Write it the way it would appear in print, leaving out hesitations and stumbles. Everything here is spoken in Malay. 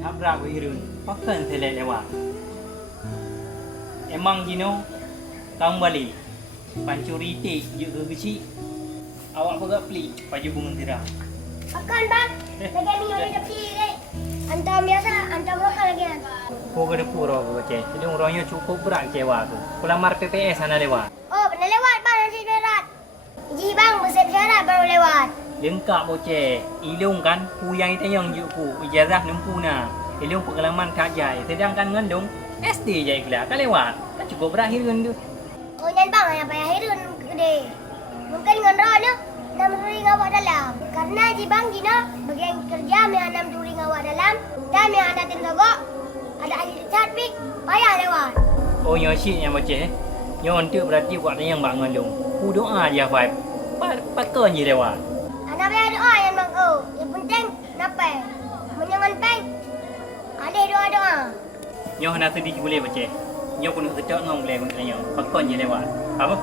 Tabrak wirun, pakan selek lewat. Emang Gino, kamu balik. Pancuri tik juga kecil. Awak pegang pelik baju bunga tiram. Makan bang. Lagi ni orang tepi ni. Antam biasa, antam makan lagi kan. Kau kena pura aku cek. Jadi orangnya cukup berat cewa tu. Pelamar PPS sana lewat. Oh, pernah lewat bang nasi berat. Ji bang, besar syarat baru lewat. Lengkap boceh. Ilung kan, ku yang itayang juku. Ijazah nempu na. Ilung pengalaman kajai. Sedangkan ngandung, SD je ikhlas. Kan lewat. Kan cukup berakhir kan tu. Oh, nyan bang, yang payah hirun gede. Mungkin dengan rohnya, 6 turing awak dalam. Karena ji bang, Gino, bagian kerja yang 6 turing awak dalam. Dan yang anda tinggal ada ahli cantik, payah lewat. Oh, yang syik yang boceh. Yang untuk berarti buat yang bang ngandung. Ku doa je Fai. Pakai je lewat. Anak payah doa yang bang, oh. Yang penting, napai. Menyangan peng. Ada doa-doa. Yang nak sedih boleh boceh. Yang kena ketak ngong boleh kena yang. Pakai je lewat. Apa?